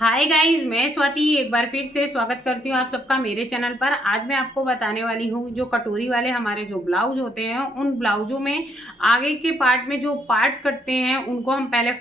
Hi guys, मैं स्वाति एक बार फिर से स्वागत करती हूँ आप सबका मेरे चैनल पर। आज मैं आपको बताने वाली हूँ जो कटोरी वाले हमारे जो ब्लाउज होते हैं उन ब्लाउजों में आगे के पार्ट में जो पार्ट कटते हैं उनको हम पहले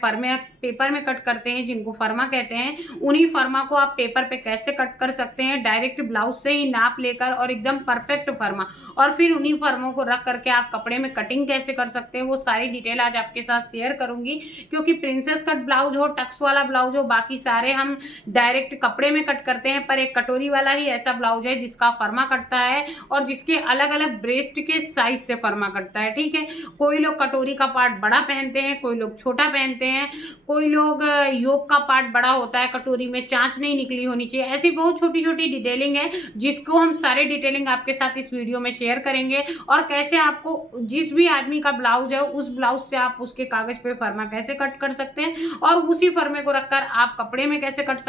पेपर में कट करते हैं, जिनको फर्मा कहते हैं। उन्हीं फर्मा को आप पेपर पे कैसे कट कर सकते हैं डायरेक्ट ब्लाउज से ही नाप लेकर, और एकदम परफेक्ट फर्मा, और फिर उन्हीं फर्मों को रख करके आप कपड़े में कटिंग कैसे कर सकते हैं, वो सारी डिटेल आज आपके साथ शेयर करूंगी। क्योंकि प्रिंसेस कट ब्लाउज हो, टक्स वाला ब्लाउज हो, बाकी सारे हम डायरेक्ट कपड़े में कट करते हैं, पर एक कटोरी वाला ही ऐसा ब्लाउज है जिसका फर्मा कटता है और जिसके अलग अलग ब्रेस्ट के साइज से फर्मा कटता है। ठीक है, कोई लोग कटोरी का पार्ट बड़ा पहनते हैं, कोई लोग छोटा पहनते हैं, कोई लोग योक का पार्ट बड़ा होता है, कटोरी में चांच नहीं निकली होनी चाहिए। ऐसी बहुत छोटी छोटी डिटेलिंग है जिसको हम सारे डिटेलिंग आपके साथ इस वीडियो में शेयर करेंगे। और कैसे आपको जिस भी आदमी का ब्लाउज है उस ब्लाउज से आप उसके कागज पे फर्मा कैसे कट कर सकते हैं और उसी फर्मे को रखकर आप कपड़े में कैसे कट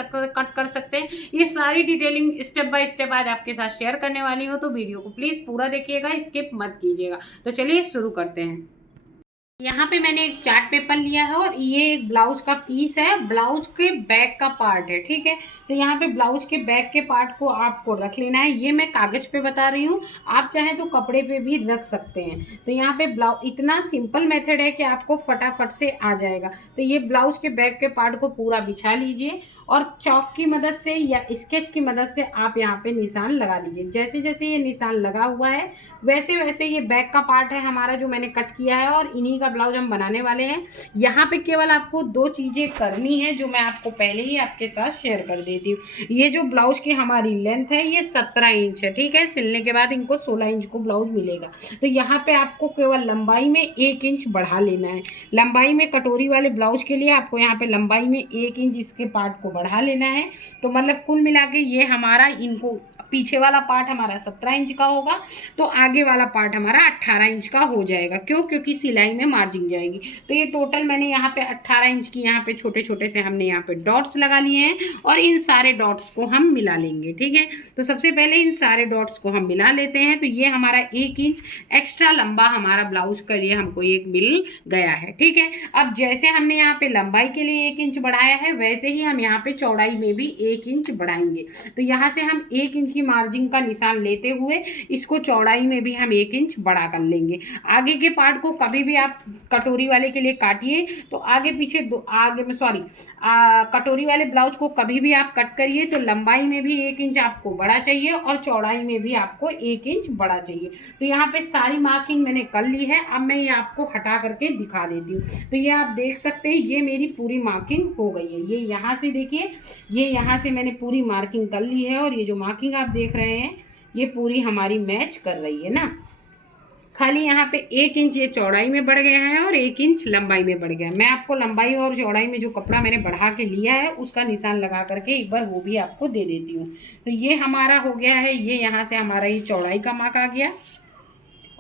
कर सकते हैं, ये सारी डिटेलिंग स्टेप बाय स्टेप आज आपके साथ शेयर करने वाली हूँ। तो वीडियो को प्लीज पूरा देखिएगा, स्किप मत कीजिएगा। तो चलिए शुरू करते हैं। यहाँ पे मैंने एक चार्ट पेपर लिया है और ये एक ब्लाउज का पीस है, ब्लाउज के बैक का पार्ट है। ठीक है, तो यहाँ पे ब्लाउज के बैक के पार्ट को आपको रख लेना है। ये मैं कागज पे बता रही हूँ, आप चाहें तो कपड़े पे भी रख सकते हैं। तो यहाँ पे ब्लाउज इतना सिंपल मेथड है कि आपको फटाफट से आ जाएगा। तो ये ब्लाउज के बैक के पार्ट को पूरा बिछा लीजिए और चौक की मदद से या स्केच की मदद से आप यहाँ पे निशान लगा लीजिए। जैसे जैसे ये निशान लगा हुआ है वैसे वैसे ये बैक का पार्ट है हमारा जो मैंने कट किया है और इन्हीं का ब्लाउज हम बनाने वाले हैं। यहाँ पे केवल आपको दो चीजें करनी है जो मैं आपको पहले ही आपके साथ शेयर कर देती हूँ। ये जो ब्लाउज की हमारी लेंथ है ये 17 इंच है। ठीक है, सिलने के बाद इनको 16 इंच को ब्लाउज मिलेगा। तो यहाँ पे आपको केवल लंबाई में 1 इंच बढ़ा लेना है। लंबाई में कटोरी वाले ब्लाउज के लिए आपको यहाँ पे लंबाई में 1 इंच इसके पार्ट को बढ़ा लेना है। तो मतलब कुल मिला के ये हमारा इनको पीछे वाला पार्ट हमारा 17 इंच का होगा तो आगे वाला पार्ट हमारा 18 इंच का हो जाएगा। क्यों? क्योंकि सिलाई में मार्जिन जाएगी। तो ये टोटल मैंने यहाँ पे 18 इंच की यहाँ पे छोटे छोटे से हमने यहाँ पे डॉट्स लगा लिए हैं और इन सारे डॉट्स को हम मिला लेंगे। ठीक है, तो सबसे पहले इन सारे डॉट्स को हम मिला लेते हैं। तो ये हमारा 1 इंच एक्स्ट्रा लंबा हमारा ब्लाउज के लिए हमको एक मिल गया है। ठीक है, अब जैसे हमने यहाँ पे लंबाई के लिए 1 इंच बढ़ाया है वैसे ही हम यहाँ पे चौड़ाई में भी 1 इंच बढ़ाएंगे। तो यहाँ से हम 1 इंच मार्जिन का निशान लेते हुए इसको चौड़ाई में भी हम 1 इंच बढ़ा कर लेंगे। आगे के पार्ट को कभी भी आप कटोरी वाले के लिए काटिए तो आगे पीछे कटोरी वाले ब्लाउज को कभी भी आप कट करिए तो लंबाई में भी 1 इंच आपको बड़ा चाहिए और चौड़ाई में भी आपको 1 इंच बड़ा चाहिए। तो यहाँ पे सारी मार्किंग मैंने कर ली है। अब मैं ये आपको हटा करके दिखा देती हूँ। तो ये आप देख सकते हैं ये मेरी पूरी मार्किंग हो गई है। ये यहाँ से देखिए, ये यहाँ से मैंने पूरी मार्किंग कर ली है और ये जो मार्किंग आप देख रहे हैं ये पूरी हमारी मैच कर रही है ना। खाली यहाँ पे 1 इंच ये चौड़ाई में बढ़ गया है और 1 इंच लंबाई में बढ़ गया है। मैं आपको लंबाई और चौड़ाई में जो कपड़ा मैंने बढ़ा के लिया है उसका निशान लगा करके एक बार वो भी आपको दे देती हूँ। तो ये हमारा हो गया है, ये यहाँ से हमारा ये चौड़ाई का मार्क आ गया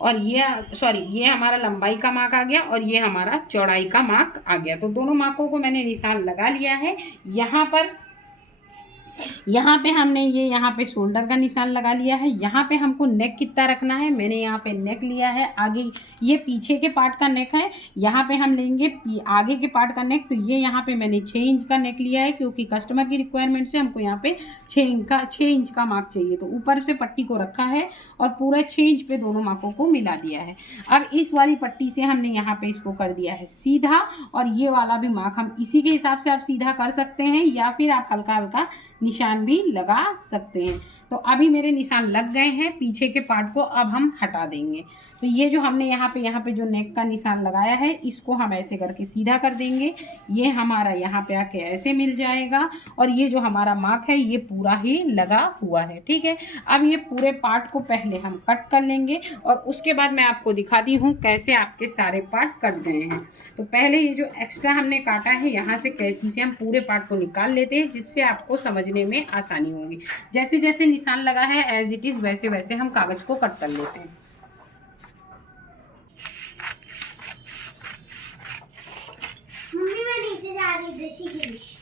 और ये हमारा लंबाई का मार्क आ गया और ये हमारा चौड़ाई का मार्क आ गया। तो दोनों मार्कों को मैंने निशान लगा लिया है। यहाँ पे हमने ये यहाँ पे शोल्डर का निशान लगा लिया है। यहाँ पे हमको नेक कितना रखना है, मैंने यहाँ पे नेक लिया है। आगे ये पीछे के पार्ट का नेक है, यहाँ पे हम लेंगे आगे के पार्ट का नेक। तो ये यहाँ पे मैंने 6 इंच का नेक लिया है क्योंकि कस्टमर की रिक्वायरमेंट से हमको यहाँ पे 6 इंच का मार्क चाहिए। तो ऊपर से पट्टी को रखा है और पूरा 6 इंच पे दोनों मार्कों को मिला दिया है। अब इस वाली पट्टी से हमने यहाँ पे इसको कर दिया है सीधा और ये वाला भी मार्क हम इसी के हिसाब से आप सीधा कर सकते हैं या फिर आप हल्का हल्का निशान भी लगा सकते हैं। तो अभी मेरे निशान लग गए हैं, पीछे के पार्ट को अब हम हटा देंगे। तो ये जो हमने यहाँ पे जो नेक का निशान लगाया है इसको हम ऐसे करके सीधा कर देंगे। ये हमारा यहाँ पे आके ऐसे मिल जाएगा और ये जो हमारा मार्क है ये पूरा ही लगा हुआ है। ठीक है, अब ये पूरे पार्ट को पहले हम कट कर लेंगे और उसके बाद मैं आपको दिखाती हूँ कैसे आपके सारे पार्ट कट गए हैं। तो पहले ये जो एक्स्ट्रा हमने काटा है यहाँ से कैंची से हम पूरे पार्ट को निकाल लेते हैं जिससे आपको समझने में आसानी होगी। जैसे जैसे निशान लगा है एज इट इज वैसे वैसे हम कागज को कट कर लेते हैं। मम्मी मैं नीचे जा रही हूँ ऋषिकेश।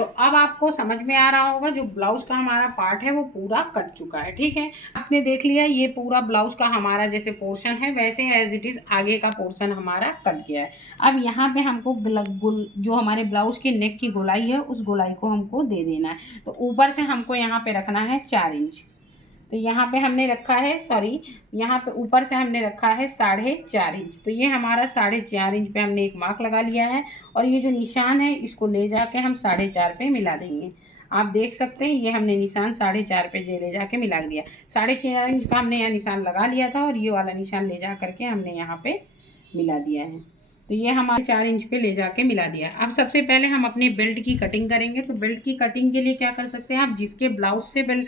तो अब आपको समझ में आ रहा होगा जो ब्लाउज का हमारा पार्ट है वो पूरा कट चुका है। ठीक है, आपने देख लिया ये पूरा ब्लाउज का हमारा जैसे पोर्शन है वैसे एज इट इज़ आगे का पोर्शन हमारा कट गया है। अब यहाँ पे हमको जो हमारे ब्लाउज के नेक की गोलाई है उस गोलाई को हमको दे देना है। तो ऊपर से हमको यहाँ पे रखना है 4 इंच। तो यहाँ पे हमने रखा है यहाँ पे ऊपर से हमने रखा है 4.5 इंच। तो ये हमारा 4.5 इंच पे हमने एक मार्क लगा लिया है और ये जो निशान है इसको ले जाके हम 4.5 पे मिला देंगे। आप देख सकते हैं ये हमने निशान 4.5 पे ले जाके मिला दिया। 4.5 इंच का हमने यहाँ निशान लगा लिया था और ये वाला निशान ले जा करके हमने यहाँ पे मिला दिया है। तो ये हमारे 4 इंच पे ले जाके मिला दिया। अब सबसे पहले हम अपने बेल्ट की कटिंग करेंगे। तो बेल्ट की कटिंग के लिए क्या कर सकते हैं, आप जिसके ब्लाउज से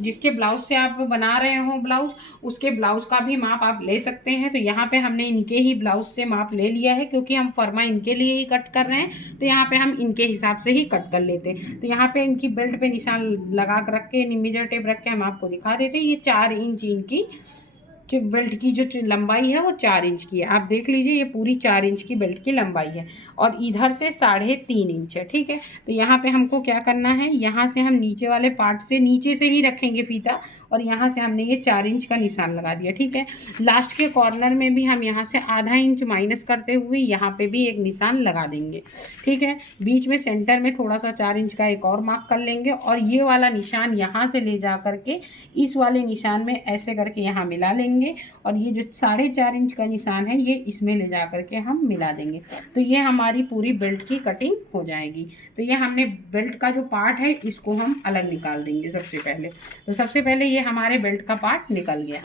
जिसके ब्लाउज से आप बना रहे हो ब्लाउज, उसके ब्लाउज का भी माप आप ले सकते हैं। तो यहाँ पे हमने इनके ही ब्लाउज से माप ले लिया है क्योंकि हम फर्मा इनके लिए ही कट कर रहे हैं। तो यहाँ पे हम इनके हिसाब से ही कट कर लेते हैं। तो यहाँ पे इनकी बेल्ट पे निशान लगा कर रख के मेजर टेप रख के हम आपको दिखा देते हैं। ये 4 इंच इनकी जो बेल्ट की जो लंबाई है वो 4 इंच की है। आप देख लीजिए ये पूरी 4 इंच की बेल्ट की लंबाई है और इधर से 3.5 इंच है। ठीक है, तो यहाँ पे हमको क्या करना है, यहाँ से हम नीचे वाले पार्ट से नीचे से ही रखेंगे फीता और यहाँ से हमने ये 4 इंच का निशान लगा दिया। ठीक है, लास्ट के कॉर्नर में भी हम यहाँ से आधा इंच माइनस करते हुए यहाँ पे भी एक निशान लगा देंगे। ठीक है, बीच में सेंटर में थोड़ा सा 4 इंच का एक और मार्क कर लेंगे और ये वाला निशान यहाँ से ले जा करके इस वाले निशान में ऐसे करके यहाँ मिला लेंगे और ये जो 4.5 इंच का निशान है ये इसमें ले जा करके हम मिला देंगे। तो ये हमारी पूरी बेल्ट की कटिंग हो जाएगी। तो ये हमने बेल्ट का जो पार्ट है इसको हम अलग निकाल देंगे सबसे पहले। तो सबसे पहले ये हमारे बेल्ट का पार्ट निकल गया।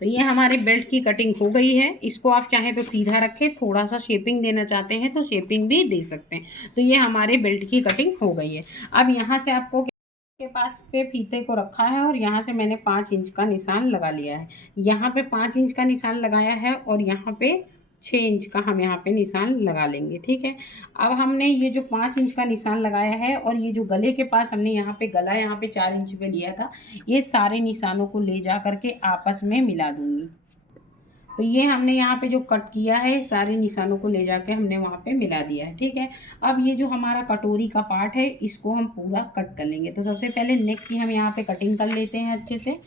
तो ये हमारे बेल्ट की कटिंग हो गई है। इसको आप चाहें तो सीधा रखें, थोड़ा सा शेपिंग देना चाहते हैं तो शेपिंग भी दे सकते हैं। तो ये हमारे बेल्ट की कटिंग हो गई है। अब यहाँ से आपको के पास पे फीते को रखा है और यहाँ से मैंने 5 इंच का निशान लगा लिया है। यहाँ पे 5 इंच का निशान लगाया है और यहाँ पे 6 इंच का हम यहाँ पे निशान लगा लेंगे। ठीक है, अब हमने ये जो 5 इंच का निशान लगाया है और ये जो गले के पास हमने यहाँ पे गला यहाँ पे 4 इंच पे लिया था, ये सारे निशानों को ले जा करके आपस में मिला दूंगी। तो ये हमने यहाँ पे जो कट किया है सारे निशानों को ले जाके हमने वहाँ पे मिला दिया है। ठीक है, अब ये जो हमारा कटोरी का पार्ट है इसको हम पूरा कट कर लेंगे। तो सबसे पहले नेक की हम यहाँ पे कटिंग कर लेते हैं अच्छे से।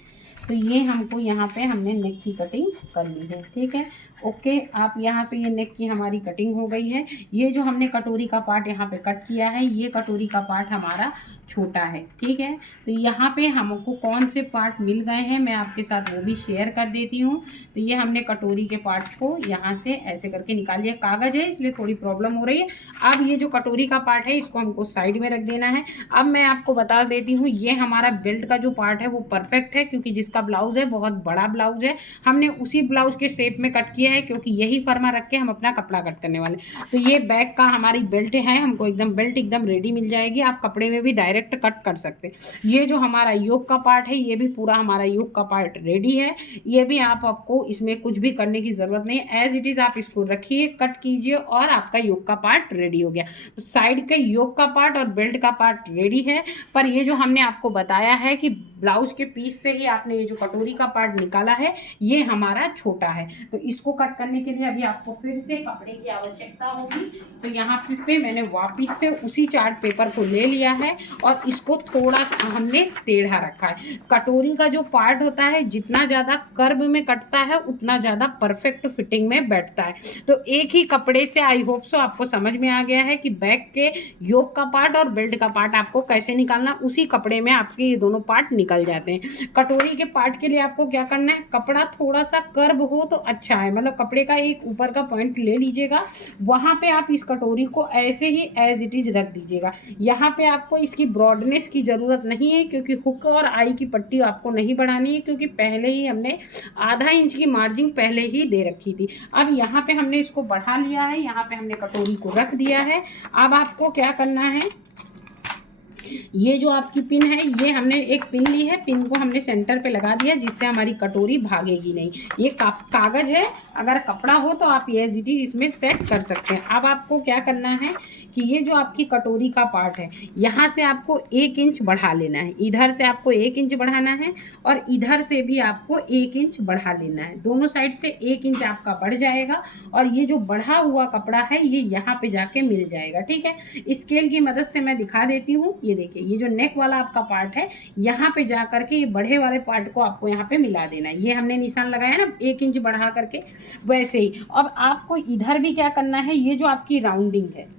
तो ये हमको यहाँ पे हमने नेक की कटिंग कर ली है। ठीक है, ओके, आप यहाँ पे ये नेक की हमारी कटिंग हो गई है। ये जो हमने कटोरी का पार्ट यहाँ पे कट किया है ये कटोरी का पार्ट हमारा छोटा है। ठीक है, तो यहाँ पे हमको कौन से पार्ट मिल गए हैं मैं आपके साथ वो भी शेयर कर देती हूँ। तो ये हमने कटोरी के पार्ट को यहाँ से ऐसे करके निकाल लिया। कागज़ है इसलिए थोड़ी प्रॉब्लम हो रही है। अब ये जो कटोरी का पार्ट है इसको हमको साइड में रख देना है। अब मैं आपको बता देती हूँ ये हमारा बेल्ट का जो पार्ट है वो परफेक्ट है क्योंकि जिसका ब्लाउज है बहुत बड़ा ब्लाउज है, हमने उसी ब्लाउज के शेप में कट किया है क्योंकि यही फर्मा रख के हम अपना कपड़ा कट करने वाले। तो ये बैक का हमारी बेल्ट है, हमको एकदम बेल्ट एकदम रेडी मिल जाएगी। आप कपड़े में भी डायरेक्ट कट कर सकते। ये जो हमारा योक का पार्ट है ये भी पूरा हमारा योक का पार्ट रेडी है। ये भी आपको इसमें कुछ भी करने की ज़रूरत नहीं है, एज इट इज़ आप इसको रखिए, कट कीजिए और आपका योक का पार्ट रेडी हो गया। तो साइड के योक का पार्ट और बेल्ट का पार्ट रेडी है। पर ये जो हमने आपको बताया है कि ब्लाउज के पीस से ही आपने ये जो कटोरी का पार्ट निकाला है ये हमारा छोटा है। तो इसको कट करने के लिए अभी आपको फिर से कपड़े की आवश्यकता होगी। तो यहाँ पे मैंने वापस से उसी चार्ट पेपर को ले लिया है और इसको थोड़ा सा हमने टेढ़ा रखा है। कटोरी का जो पार्ट होता है जितना ज़्यादा कर्व में कटता है उतना ज़्यादा परफेक्ट फिटिंग में बैठता है। तो एक ही कपड़े से आई होप सो आपको समझ में आ गया है कि बैक के योक का पार्ट और बेल्ट का पार्ट आपको कैसे निकालना। उसी कपड़े में आपके ये दोनों पार्ट निकल जाते हैं। कटोरी के पार्ट के लिए आपको क्या करना है, कपड़ा थोड़ा सा कर्व हो तो अच्छा है, मतलब कपड़े का एक ऊपर का पॉइंट ले लीजिएगा, वहाँ पे आप इस कटोरी को ऐसे ही एज इट इज़ रख दीजिएगा। यहाँ पे आपको इसकी ब्रॉडनेस की ज़रूरत नहीं है क्योंकि हुक और आई की पट्टी आपको नहीं बढ़ानी है क्योंकि पहले ही हमने आधा इंच की मार्जिन पहले ही दे रखी थी। अब यहाँ पे हमने इसको बढ़ा लिया है, यहाँ पे हमने कटोरी को रख दिया है। अब आपको क्या करना है, ये जो आपकी पिन है, ये हमने एक पिन ली है, पिन को हमने सेंटर पे लगा दिया जिससे हमारी कटोरी भागेगी नहीं। ये कागज़ है, अगर कपड़ा हो तो आप ये एज इट इज़ इसमें सेट कर सकते हैं। अब आपको क्या करना है कि ये जो आपकी कटोरी का पार्ट है, यहाँ से आपको 1 इंच बढ़ा लेना है। इधर से आपको 1 इंच बढ़ाना है और इधर से भी आपको 1 इंच बढ़ा लेना है। दोनों साइड से 1 इंच आपका बढ़ जाएगा और ये जो बढ़ा हुआ कपड़ा है ये यहाँ पे जाके मिल जाएगा। ठीक है, स्केल की मदद से मैं दिखा देती हूँ। ये देखिए, ये जो नेक वाला आपका पार्ट है, यहाँ पे जा करके ये बढ़े वाले पार्ट को आपको यहाँ पे मिला देना है। ये हमने निशान लगाया ना 1 इंच बढ़ा करके, वैसे ही अब आपको इधर भी क्या करना है, ये जो आपकी राउंडिंग है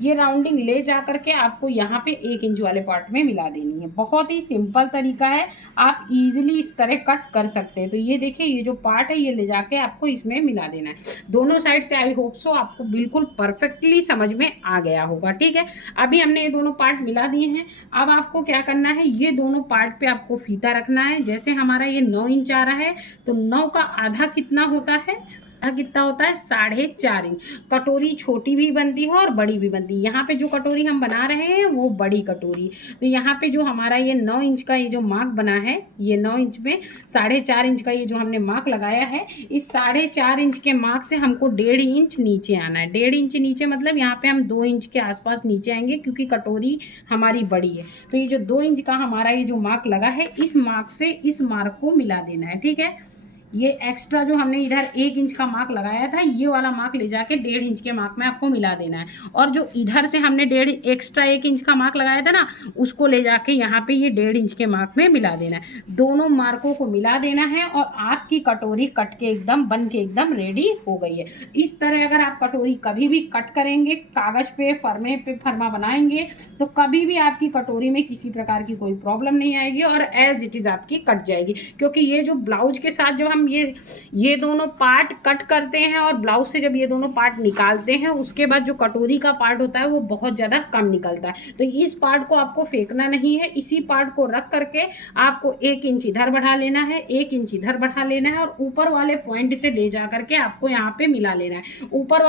ये राउंडिंग ले जा करके आपको यहाँ पे 1 इंच वाले पार्ट में मिला देनी है। बहुत ही सिंपल तरीका है, आप इजीली इस तरह कट कर सकते हैं। तो ये देखिए, ये जो पार्ट है ये ले जाके आपको इसमें मिला देना है दोनों साइड से। आई होप सो आपको बिल्कुल परफेक्टली समझ में आ गया होगा। ठीक है, अभी हमने ये दोनों पार्ट मिला दिए हैं। अब आपको क्या करना है, ये दोनों पार्ट पे आपको फीता रखना है। जैसे हमारा ये 9 इंच आ रहा है तो 9 का आधा कितना होता है, कितना होता है 4.5 इंच। कटोरी छोटी भी बनती है और बड़ी भी बनती है। यहाँ पे जो कटोरी हम बना रहे हैं वो बड़ी कटोरी, तो यहाँ पे जो हमारा ये 9 इंच का ये जो मार्क बना है, ये 9 इंच में 4.5 इंच का ये जो हमने मार्क लगाया है, इस 4.5 इंच के मार्क से हमको 1.5 इंच नीचे आना है। 1.5 इंच नीचे मतलब यहाँ पे हम 2 इंच के आसपास नीचे आएंगे क्योंकि कटोरी हमारी बड़ी है। तो ये जो 2 इंच का हमारा ये जो मार्क लगा है, इस मार्क से इस मार्क को मिला देना है। ठीक है, ये एक्स्ट्रा जो हमने इधर 1 इंच का मार्क लगाया था, ये वाला मार्क ले जाके 1.5 इंच के मार्क में आपको मिला देना है। और जो इधर से हमने एक्स्ट्रा 1 इंच का मार्क लगाया था ना, उसको ले जाके यहाँ पे ये 1.5 इंच के मार्क में मिला देना है। दोनों मार्कों को मिला देना है और आपकी कटोरी कट के एकदम बन के एकदम रेडी हो गई है। इस तरह अगर आप कटोरी कभी भी कट करेंगे, कागज़ पे फर्मे पे फर्मा बनाएंगे, तो कभी भी आपकी कटोरी में किसी प्रकार की कोई प्रॉब्लम नहीं आएगी और एज इट इज़ आपकी कट जाएगी। क्योंकि ये जो ब्लाउज के साथ जब हम ये दोनों पार्ट कट करते हैं और ब्लाउज से जब ये दोनों पार्ट निकालते हैं, उसके बाद जो कटोरी का पार्ट होता है वो बहुत ज़्यादा कम निकलता है। तो इस पार्ट को आपको फेंकना नहीं है, इसी पार्ट को रख करके आपको 1 इंच इधर बढ़ा लेना है, 1 इंच इधर बढ़ा लेना है और ऊपर वाले पॉइंट से ले जा करके आपको यहाँ पे मिला लेना है। ऊपर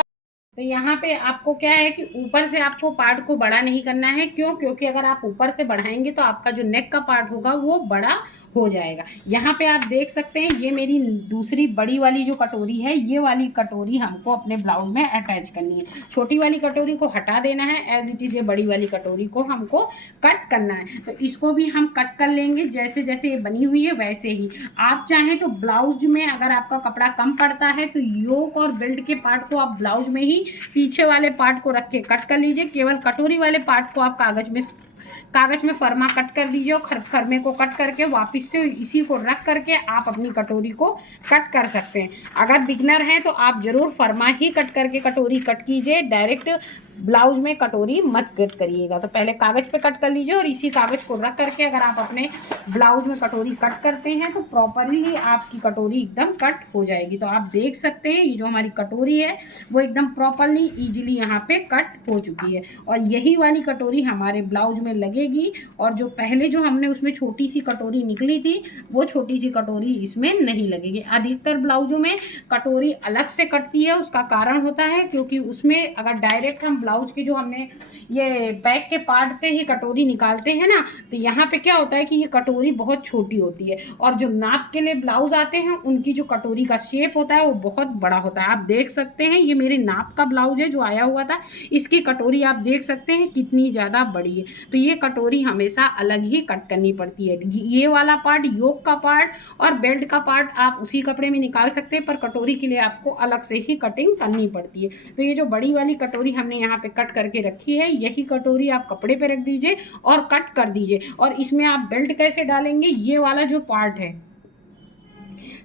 तो यहाँ पे आपको क्या है कि ऊपर से आपको पार्ट को बड़ा नहीं करना है। क्यों? क्योंकि अगर आप ऊपर से बढ़ाएंगे तो आपका जो नेक का पार्ट होगा वो बड़ा हो जाएगा। यहाँ पे आप देख सकते हैं, ये मेरी दूसरी बड़ी वाली जो कटोरी है, ये वाली कटोरी हमको अपने ब्लाउज में अटैच करनी है। छोटी वाली कटोरी को हटा देना है, एज इट इज़ ये बड़ी वाली कटोरी को हमको कट करना है। तो इसको भी हम कट कर लेंगे जैसे जैसे ये बनी हुई है वैसे ही। आप चाहें तो ब्लाउज में अगर आपका कपड़ा कम पड़ता है तो योक और बेल्ट के पार्ट को आप ब्लाउज में ही पीछे वाले पार्ट को रख के कट कर लीजिए। केवल कटोरी वाले पार्ट को आप कागज में फर्मा कट कर दीजिए और फर्मे को कट करके वापस से इसी को रख करके आप अपनी कटोरी को कट कर सकते हैं। अगर बिगनर हैं तो आप ज़रूर फर्मा ही कट करके कटोरी कट कीजिए, डायरेक्ट ब्लाउज में कटोरी मत कट करिएगा। तो पहले कागज़ पे कट कर लीजिए और इसी कागज़ को रख करके अगर आप अपने ब्लाउज में कटोरी कट करते हैं तो प्रॉपरली आपकी कटोरी एकदम कट हो जाएगी। तो आप देख सकते हैं ये जो हमारी कटोरी है वो एकदम प्रॉपरली ईजिली यहाँ पे कट हो चुकी है और यही वाली कटोरी हमारे ब्लाउज में लगेगी। और जो पहले जो हमने उसमें छोटी सी कटोरी निकली थी वो छोटी सी कटोरी इसमें नहीं लगेगी। अधिकतर ब्लाउजों में कटोरी अलग से कटती है, उसका कारण होता है क्योंकि उसमें अगर डायरेक्ट हम ब्लाउज के जो हमने ये बैक के पार्ट से ही कटोरी निकालते हैं ना, तो यहाँ पे क्या होता है कि ये कटोरी बहुत छोटी होती है और जो नाप के लिए ब्लाउज आते हैं उनकी जो कटोरी का शेप होता है वो बहुत बड़ा होता है। आप देख सकते हैं ये मेरे नाप का ब्लाउज है जो आया हुआ था, इसकी कटोरी आप देख सकते हैं कितनी ज़्यादा बड़ी है। तो ये कटोरी हमेशा अलग ही कट करनी पड़ती है। ये वाला पार्ट योक का पार्ट और बेल्ट का पार्ट आप उसी कपड़े में निकाल सकते हैं, पर कटोरी के लिए आपको अलग से ही कटिंग करनी पड़ती है। तो ये जो बड़ी वाली कटोरी हमने यहाँ पे कट करके रखी है, यही कटोरी आप कपड़े पे रख दीजिए और कट कर दीजिए। और इसमें आप बेल्ट कैसे डालेंगे, ये वाला जो पार्ट है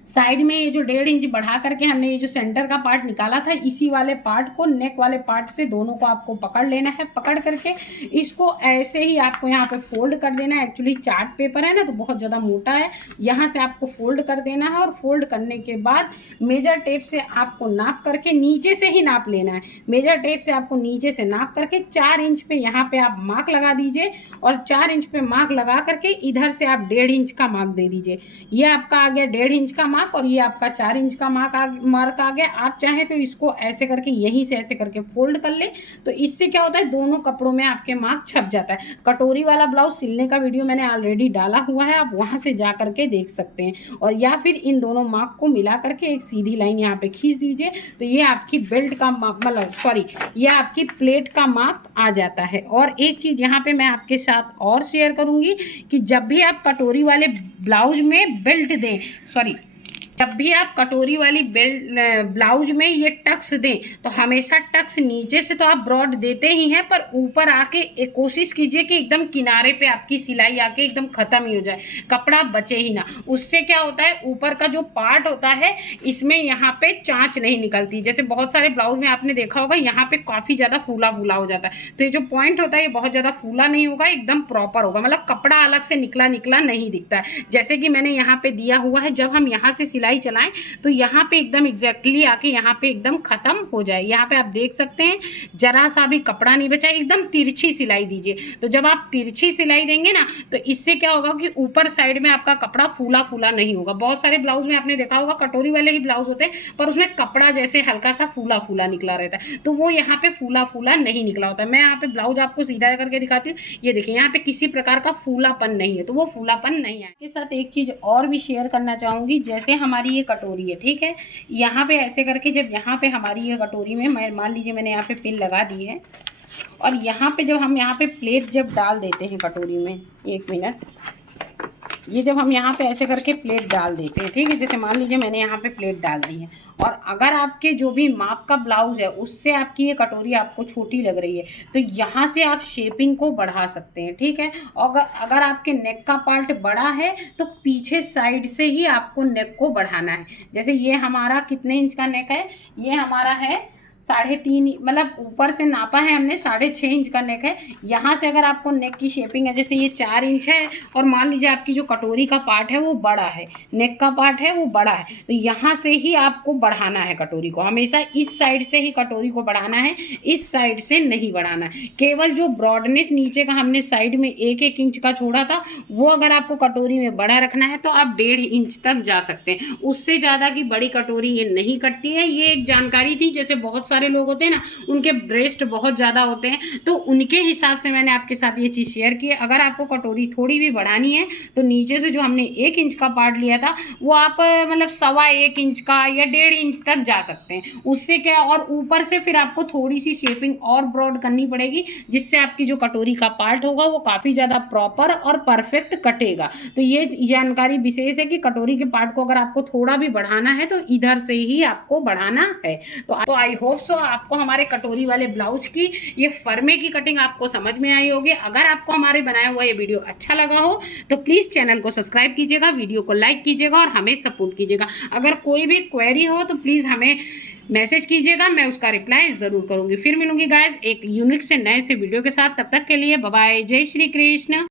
साइड में ये जो 1.5 इंच बढ़ा करके हमने ये जो सेंटर का पार्ट निकाला था, इसी वाले पार्ट को नेक वाले पार्ट से दोनों को आपको पकड़ लेना है। पकड़ करके इसको ऐसे ही आपको यहाँ पे फोल्ड कर देना है। एक्चुअली चार्ट पेपर है ना तो बहुत ज़्यादा मोटा है, यहाँ से आपको फोल्ड कर देना है और फोल्ड करने के बाद मेजर टेप से आपको नाप करके नीचे से ही नाप लेना है। मेजर टेप से आपको नीचे से नाप करके 4 इंच पे यहाँ पे आप मार्क लगा दीजिए और 4 इंच पे मार्क लगा करके इधर से आप 1.5 इंच का मार्क दे दीजिए। ये आपका आ गया 1.5 इंच इंच का मार्क और ये आपका 4 इंच का मार्क आ गया। आप चाहें तो इसको ऐसे करके यहीं से ऐसे करके फोल्ड कर ले, तो इससे क्या होता है दोनों कपड़ों में आपके मार्क छप जाता है। कटोरी वाला ब्लाउज सिलने का वीडियो मैंने ऑलरेडी डाला हुआ है, आप वहां से जा करके देख सकते हैं। और या फिर इन दोनों मार्क को मिला करके एक सीधी लाइन यहाँ पे खींच दीजिए, तो ये आपकी बेल्ट का मतलब सॉरी ये आपकी प्लेट का मार्क आ जाता है। और एक चीज़ यहाँ पे मैं आपके साथ और शेयर करूँगी कि जब भी आप कटोरी वाले ब्लाउज में बेल्ट दें, सॉरी जब भी आप कटोरी वाली ब्लाउज में ये टक्स दें तो हमेशा टक्स नीचे से तो आप ब्रॉड देते ही हैं, पर ऊपर आके एक कोशिश कीजिए कि एकदम किनारे पे आपकी सिलाई आके एकदम ख़त्म ही हो जाए, कपड़ा बचे ही ना। उससे क्या होता है ऊपर का जो पार्ट होता है इसमें यहाँ पे चाँच नहीं निकलती। जैसे बहुत सारे ब्लाउज में आपने देखा होगा यहाँ पे काफ़ी ज़्यादा फूला फूला हो जाता है, तो ये जो पॉइंट होता है ये बहुत ज़्यादा फूला नहीं होगा, एकदम प्रॉपर होगा, मतलब कपड़ा अलग से निकला निकला नहीं दिखता है। जैसे कि मैंने यहाँ पे दिया हुआ है, जब हम यहाँ से सिलाई चलाएं तो यहाँ पे एकदम एग्जैक्टली आके यहाँ पे एकदम खत्म हो जाए। यहाँ पे आप देख सकते हैं जरा सा भी कपड़ा नहीं बचा, एकदम तिरछी सिलाई दीजिए। तो जब आप तिरछी सिलाई देंगे ना तो इससे क्या होगा कि ऊपर साइड में आपका कपड़ा फूला फूला नहीं होगा। बहुत सारे ब्लाउज में आपने देखा होगा कटोरी वाले ही ब्लाउज होते हैं पर उसमें कपड़ा जैसे हल्का सा फूला फूला निकला रहता है, तो वो यहाँ पे फूला फूला नहीं निकला होता है। मैं यहाँ पे ब्लाउज आपको सीधा करके दिखाती हूँ, ये देखिए यहाँ पे किसी प्रकार का फूलापन नहीं है, तो वो फूलापन नहीं है। इसके साथ एक चीज और भी शेयर करना चाहूंगी, जैसे हमारी ये कटोरी है, ठीक है, यहाँ पे ऐसे करके जब यहाँ पे हमारी ये कटोरी में मैं मान लीजिए मैंने यहाँ पे पिन लगा दी है, और यहाँ पे जब हम यहाँ पे प्लेट जब डाल देते हैं कटोरी में, एक मिनट, ये जब हम यहाँ पे ऐसे करके प्लेट डाल देते हैं, ठीक है, जैसे मान लीजिए मैंने यहाँ पे प्लेट डाल दी है, और अगर आपके जो भी माप का ब्लाउज है उससे आपकी ये कटोरी आपको छोटी लग रही है तो यहाँ से आप शेपिंग को बढ़ा सकते हैं, ठीक है। और अगर आपके नेक का पार्ट बड़ा है तो पीछे साइड से ही आपको नेक को बढ़ाना है। जैसे ये हमारा कितने इंच का नेक है, ये हमारा है 3.5, मतलब ऊपर से नापा है हमने 6.5 इंच का नेक है। यहाँ से अगर आपको नेक की शेपिंग है, जैसे ये 4 इंच है और मान लीजिए आपकी जो कटोरी का पार्ट है वो बड़ा है, नेक का पार्ट है वो बड़ा है, तो यहाँ से ही आपको बढ़ाना है कटोरी को। हमेशा इस साइड से ही कटोरी को बढ़ाना है, इस साइड से नहीं बढ़ाना है। केवल जो ब्रॉडनेस नीचे का हमने साइड में 1-1 इंच का छोड़ा था वो अगर आपको कटोरी में बड़ा रखना है तो आप 1.5 इंच तक जा सकते हैं, उससे ज़्यादा की बड़ी कटोरी ये नहीं कटती है। ये एक जानकारी थी, जैसे बहुत सारे लोग होते हैं ना उनके ब्रेस्ट बहुत ज़्यादा होते हैं, तो उनके हिसाब से मैंने आपके साथ ये चीज़ शेयर की है। अगर आपको कटोरी थोड़ी भी बढ़ानी है तो नीचे से जो हमने 1 इंच का पार्ट लिया था वो आप मतलब 1.25 इंच का या 1.5 इंच तक जा सकते हैं, उससे क्या। और ऊपर से फिर आपको थोड़ी सी शेपिंग और ब्रॉड करनी पड़ेगी, जिससे आपकी जो कटोरी का पार्ट होगा वो काफ़ी ज़्यादा प्रॉपर और परफेक्ट कटेगा। तो ये जानकारी विशेष है कि कटोरी के पार्ट को अगर आपको थोड़ा भी बढ़ाना है तो इधर से ही आपको बढ़ाना है। तो आई होप सो आपको हमारे कटोरी वाले ब्लाउज की ये फर्मे की कटिंग आपको समझ में आई होगी। अगर आपको हमारे बनाया हुआ ये वीडियो अच्छा लगा हो तो प्लीज़ चैनल को सब्सक्राइब कीजिएगा, वीडियो को लाइक कीजिएगा और हमें सपोर्ट कीजिएगा। अगर कोई भी क्वेरी हो तो प्लीज़ हमें मैसेज कीजिएगा, मैं उसका रिप्लाई ज़रूर करूँगी। फिर मिलूंगी गाइस एक यूनिक से नए से वीडियो के साथ, तब तक के लिए बाय बाय, जय श्री कृष्ण।